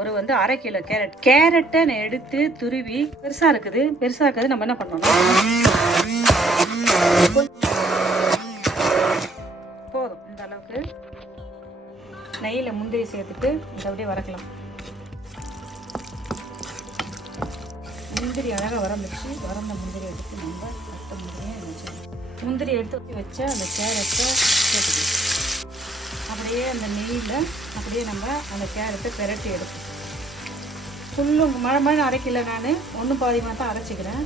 ஒரு வந்து 1/2 கிலோ கேரட்டை நான் எடுத்து துருவி பெருசாக இருக்குது நம்ம என்ன பண்ணணும், போதும் இந்த அளவுக்கு நெய்யில் முந்திரி சேர்த்துட்டு இதை அப்படியே வதக்கலாம். முந்திரி அழகாக வறந்துச்சு. வறந்த முந்திரி எடுத்து நம்ம மற்ற முந்திரி எடுத்து வச்ச அந்த கேரட்டை சேர்த்துக்கலாம். அப்படியே அந்த நெய்யில் அப்படியே நம்ம அந்த கேரட்டை பெரட்டி எடுப்போம். ஃபுல்லும் மழை 1/2 கிலோ நான் 1 பாதிமாக தான் அரைச்சிக்கிறேன்.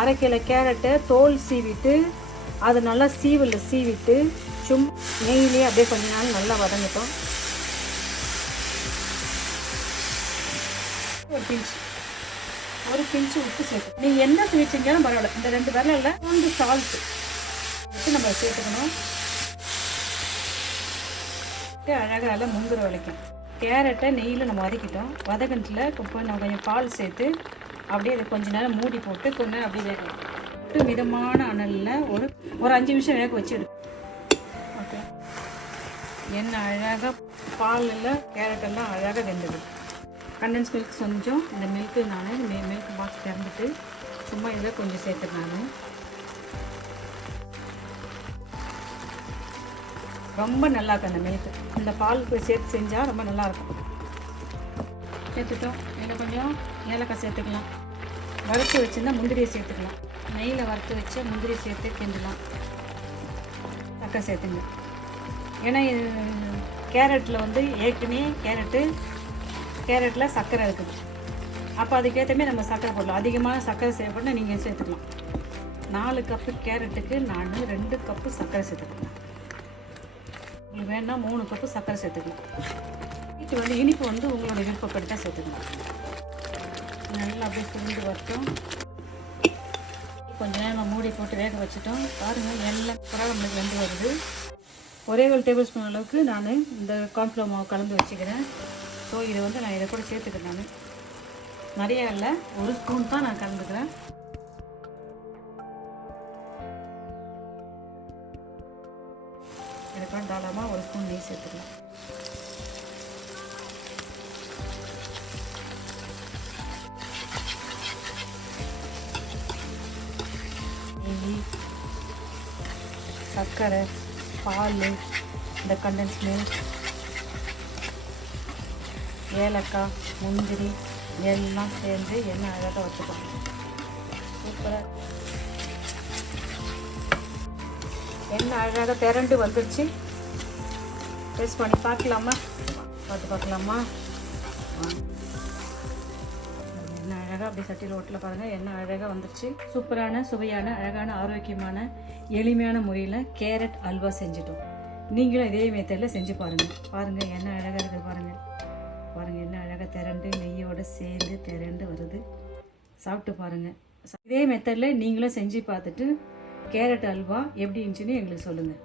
1/2 கிலோ கேரட்டை தோல் சீவிட்டு அது நல்லா சீவிட்டு நெய்யிலே அப்படியே கொஞ்ச நாள் நல்லா வதங்கட்டும். ஒரு பிஞ்சு உப்பு சேர்த்து நீங்கள் என்ன ஸ்வீட் செஞ்சாலும் பரவாயில்ல. இந்த 2 விரலில் கொஞ்சம் சால்ட்டு வச்சு நம்ம சேர்த்துக்கணும். அழகாக நல்லா முங்குற வரைக்கும் கேரட்டை நெய்யில் நம்ம வதக்கிட்டோம். வதக்கத்தில் நம்ம கொஞ்சம் பால் சேர்த்து அப்படியே அதை கொஞ்ச நேரம் மூடி போட்டு கொஞ்ச நேரம் அப்படியே வேகலாம். மிதமான அனலில் ஒரு 5 நிமிஷம் வேக வச்சு எடுக்கும். ஓகே, எண்ணெய் அழகாக பாலில் கேரட்டெல்லாம் அழகாக வெந்தது. கண்டன்ஸ் மில்க் கொஞ்சம் இந்த மில்க்கு நான் மில்க் பாக்ஸ் திறந்துட்டு சும்மா இதில் கொஞ்சம் சேர்த்துறேன். நான் ரொம்ப நல்லா இருக்கும் அந்த மில்க்கு. இந்த பாலுக்கு சேர்த்து செஞ்சால் ரொம்ப நல்லாயிருக்கும். சேர்த்துட்டோம். இதில் கொஞ்சம் ஏலக்காய் சேர்த்துக்கலாம். வறுத்து வச்சுருந்தா முந்திரியை சேர்த்துக்கலாம். நெய்யில் வறுத்து வச்சு முந்திரியை சேர்த்து கிண்டலாம். சக்கரை சேர்த்துங்க. ஏன்னா கேரட்டில் வந்து ஏற்கனவே கேரட்டில் சர்க்கரை இருக்குது. அப்போ அதுக்கேற்றமே நம்ம சர்க்கரை போடலாம். அதிகமான சர்க்கரை சேர்ப்போம்னா நீங்கள் சேர்த்துக்கலாம். 4 கப்பு கேரட்டுக்கு நான் 2 கப்பு சர்க்கரை சேர்த்துக்கலாம். உங்களுக்கு வேணா 3 கப்பு சர்க்கரை சேர்த்துக்கலாம். இது வந்து இனிப்பு வந்து உங்களோட விருப்பப்படி தான் சேர்த்துக்கலாம். நல்லா அப்படியே சுருண்டு வரட்டும். கொஞ்ச நேரம் நம்ம மூடி போட்டு வேக வச்சுட்டோம். பாருங்கள் எல்லாம் புறா நம்மளுக்கு வெந்து வருது. ஒரே 1 டேபிள் ஸ்பூன் அளவுக்கு நான் இந்த கார்ன்ஃப்ளவர் மாவு கலந்து வச்சுக்கிறேன். ஸோ இதை வந்து நான் இதை கூட சேர்த்துக்கிறேன். நான் நிறையா இல்லை, 1 ஸ்பூன் தான் நான் கலந்துக்கிறேன். இதுக்காக தாராளமாக 1 ஸ்பூன் நெய் சேர்த்துக்கலாம். நெய், சர்க்கரை, பால், இந்த கண்டன்ஸ் மில்க், ஏலக்காய், முந்திரி எல்லாம் சேர்ந்து எண்ணெய் அழகாக வச்சுக்கோங்க. சூப்பராக எண்ணெய் அழகாக திரண்டு வந்துடுச்சு. டேஸ்ட் பண்ணி பார்க்கலாமா? பார்க்கலாமா? எண்ணெய் அழகாக அப்படி சட்டியில் ஓட்டில் பாருங்கள். எண்ணெய் அழகாக வந்துடுச்சு. சூப்பரான சுவையான அழகான ஆரோக்கியமான எளிமையான முறையில் கேரட் அல்வா செஞ்சுட்டோம். நீங்களும் இதே மெத்தடில் செஞ்சு பாருங்கள். எண்ணெய் அழகாக இருக்குது பாருங்கள். எண்ணெய் அழகாக திரண்டு நெய்யோடு சேர்ந்து திரண்டு வருது. சாப்பிட்டு பாருங்கள். இதே மெத்தடில் நீங்களும் செஞ்சு பார்த்துட்டு கேரட் அல்வா எப்படி இருந்துச்சுன்னு எங்களுக்கு சொல்லுங்கள்.